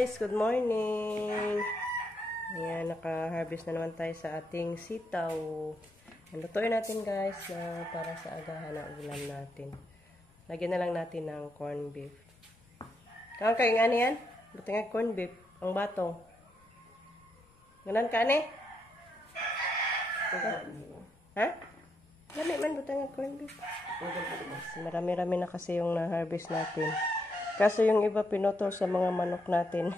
guys, good morning. Ayan, naka-harvest na naman tayo sa ating sitaw. Lutuin natin guys na para sa agahan na ulam natin. Lagyan na lang natin ng corn beef. Kain nga niyan? Buti nga corn beef. Ang batong. Ganon ka ni? Ha? Lami man buti nga corn beef. Marami-rami na kasi yung na-harvest natin. Kaso yung iba pinotol sa mga manok natin.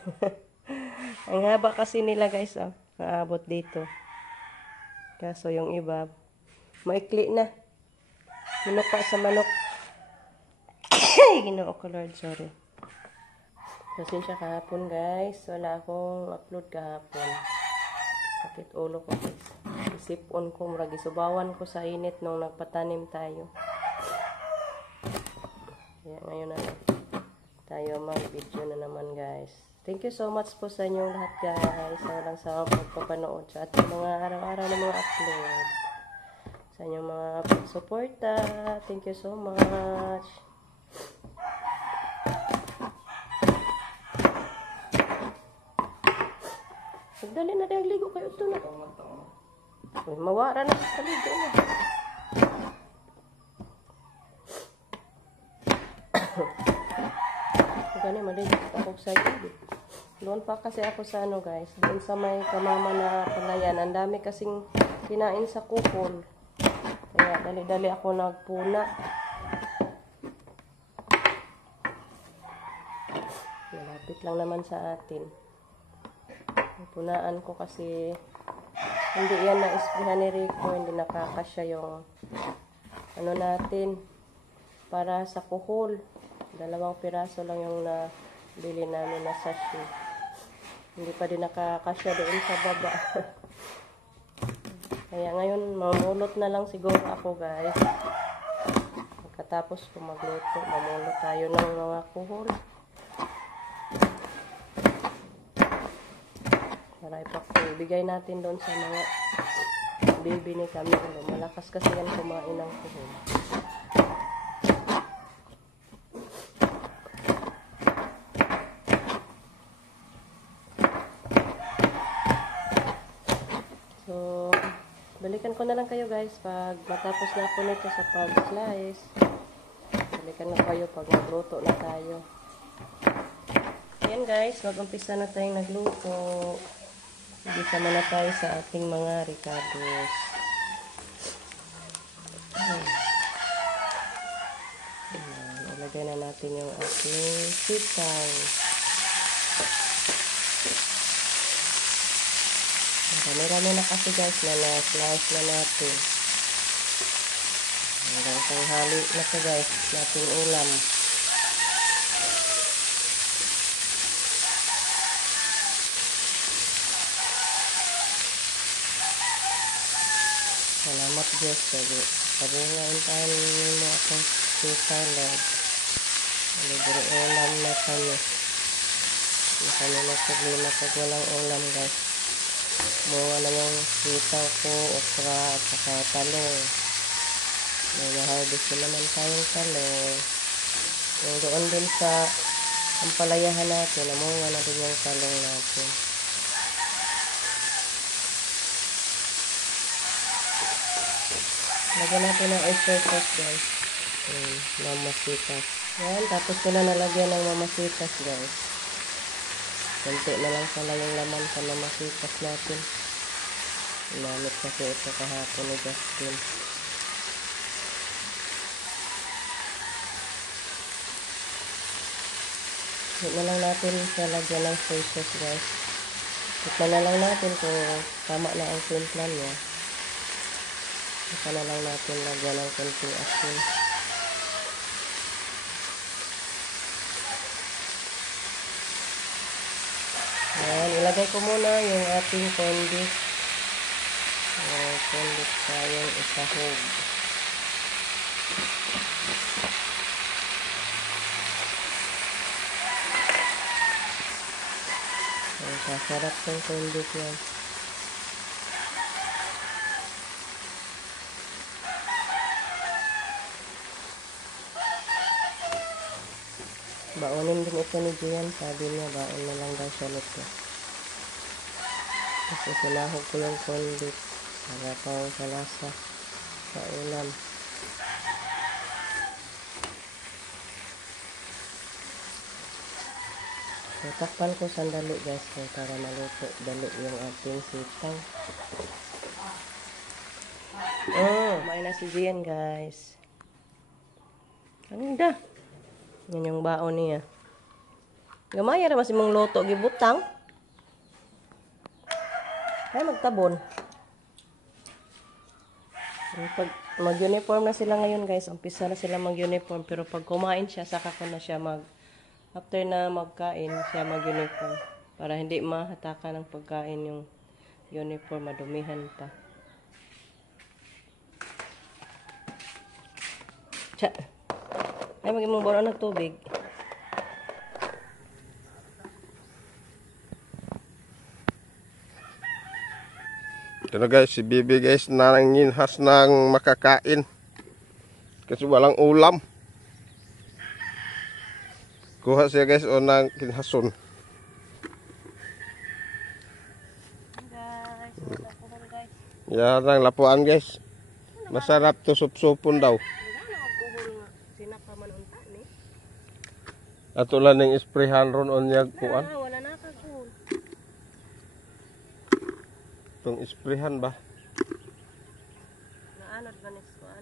Ang haba kasi nila guys, oh. Naabot dito. Kaso yung iba, maikli na. Minuka sa manok. Ginoo ko Lord, sorry. Pasensya kahapon guys. Wala akong upload kahapon. Sakit ulo ko guys. Isipon ko, maragisubawan ko sa init nung nagpatanim tayo. Kaya ngayon na tayo mag-video na naman guys. Thank you so much po sa inyong lahat guys. Sa walang sawang pagpapanood sa ating mga araw-araw na mga upload. Sa inyong mga suporta. Thank you so much. Magdali na dahil ligo kayo ito na. Uy, mawara na sa ligo na. Gani, malilit ako sa iyo. Doon pa kasi ako sa ano guys. Doon sa may kamama na palayan. Ang dami kasing kinain sa kupol. Kaya dali-dali ako nagpuna. Malapit lang naman sa atin. Punaan ko kasi hindi yan na-isprihan ni Rico. Hindi nakakasya yung ano natin para sa kuhol. 2 piraso lang yung nabili namin na sachet. Hindi pa din nakakasya doon sa baba. Kaya ngayon, mamulot na lang siguro ako guys. Pagkatapos ko magluto, mamulot tayo ng mga kuhol. Para ipakibigay natin doon sa mga baby ni Camilo. Malakas kasi yan kumain ng kuhol. So, balikan ko na lang kayo guys pag matapos na ako nito sa pag-slice. Balikan na kayo pag magluto na tayo. Ayan guys, mag-umpisa na tayong nagluto. Igisa muna tayo sa ating mga ricados. Ilagay na natin yung ating sitaw. Marami na kasi guys na na-slice na natin. Hanggang tanghali na to guys, nating ulam. Salamat Diyos, sabungan tayo mo akong sitaw Lord. Libre ulam na kami. Hindi kami na problema pag walang ulam guys. Mga na yung sitaw ko, okra at saka talong. May na-harvest na naman tayong talong. Yung doon din sa ampalayahan natin, namunga na din yung talong natin. Lagyan natin ng oyster sauce guys. Mamasitas. Yan, tapos ko na nalagyan ng mamasitas guys. Kunti na lang pala yung laman sa mamasitas natin. Inamit kasi ito kahapon ni Justin. Hit na lang natin sa lagyan ng soy sauce guys. Hit na lang natin kung tama na ang timpla niya. Ito na lang natin lagyan ng konting asin. Ayan, ilagay ko muna yung ating corn beef. Corn beef tayong isahog. Ayan, sasarap yung corn beef yan. Baonin din ito ni Gian. Sabi niya, baon na lang daw siya nito. Kasi sinahog ko yung corned beef. Para pang salasa sa ulam. So, takpan ko sandali guys para maluto dali yung ating sitaw. Kumain na si Gian guys. Ganda. Yan yung baon niya. Gamay ra mas imong luto gibutang. Ay magtabon. Pag mag-uniform na sila ngayon guys, umpisa na sila mag-uniform, pero pag kumain siya saka ko na siya after na magkain siya mag-uniform para hindi mahataka ng pagkain yung uniform, madumihan pa. Cha. Ay magimong baro ng tubig. Ito na guys, si Bibi guys nanginhas ng makakain. Kasi walang ulam. Kuha siya guys o nang kinhason. Yan ang lapuan guys. Masarap to sup-supon daw. Ato lang ng isprehan ron on yag kuan. Wala na ka ko. Itong isprehan ba? Naanod ba next kuan?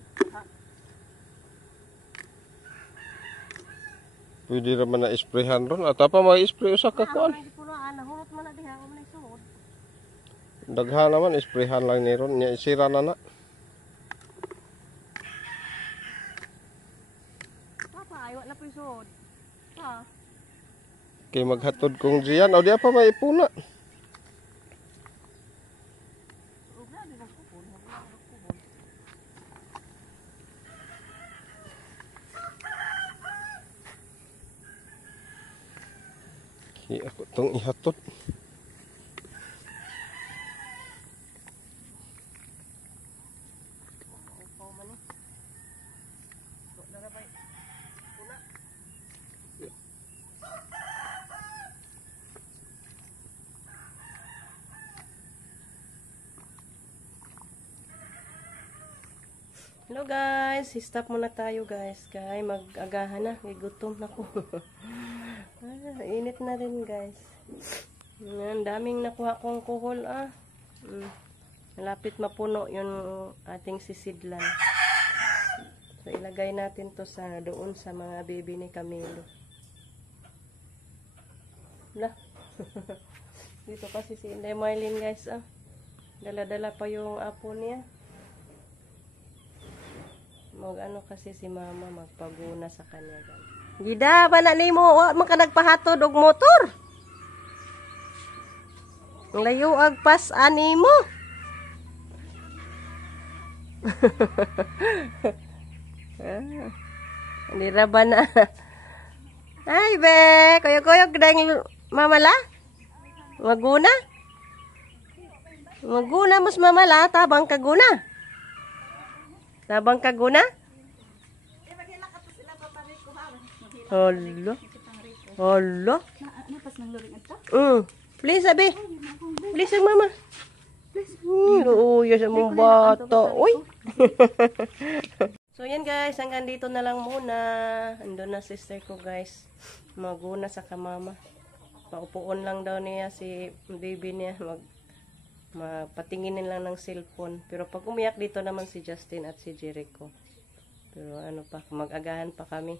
Pwede naman na isprehan ron. At pa may spray usa ka kuan. Nahurot man na diha ako man isuod. Daghan naman isprehan lang ni ron. Nya isira na. Papa, ay wala pa isuod. Ha? Kay maghatod kong Gian. O diya pa may ipuna. Kaya ako itong ihatod. Hello guys, stop muna tayo guys. Kaya mag-agahan na, gutom na ko. Init na rin guys. Yan, daming nakuha kong kuhol Malapit mapuno yung ating sisidlan. So ilagay natin to doon sa mga baby ni Camilo. Lah. Dito kasi si Inday Marlene guys Dala-dala pa yung apo niya. Mag-ano kasi si mama magpaguna sa kanya. Gida, bana nimo wa man ka nagpahatod og motor. Layo ag pas animo. Hindi ra ba na? Ay be, kuyog-kuyog dang mamala. Maguna? Maguna mas mamala tabang kaguna. Tabang kaguna? Hala. Hala. Please, abi. Please, mama. Please. Uy, sa mong bata. Uy. So, yan guys. Hanggang dito na lang muna. Andun na sister ko guys. Maguna sa kamama. Paupuon lang daw niya si baby niya. Mapatinginin lang ng cellphone. Pero pag umiyak dito naman si Justin at si Jericho. Pero ano pa, mag-agahan pa kami.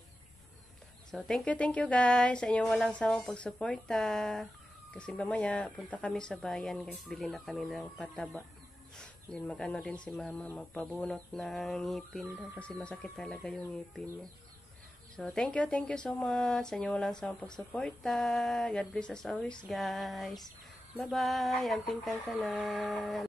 So, thank you guys sa inyong walang sawang pagsuporta. Kasi mamaya, punta kami sa bayan guys. Bili na kami ng pataba. Then mag-ano din si mama, magpabunot ng ngipin daw. Kasi masakit talaga yung ngipin niya. So, thank you so much sa inyong walang sawang pagsuporta. God bless as always guys. Bye-bye. Amping kang kanan.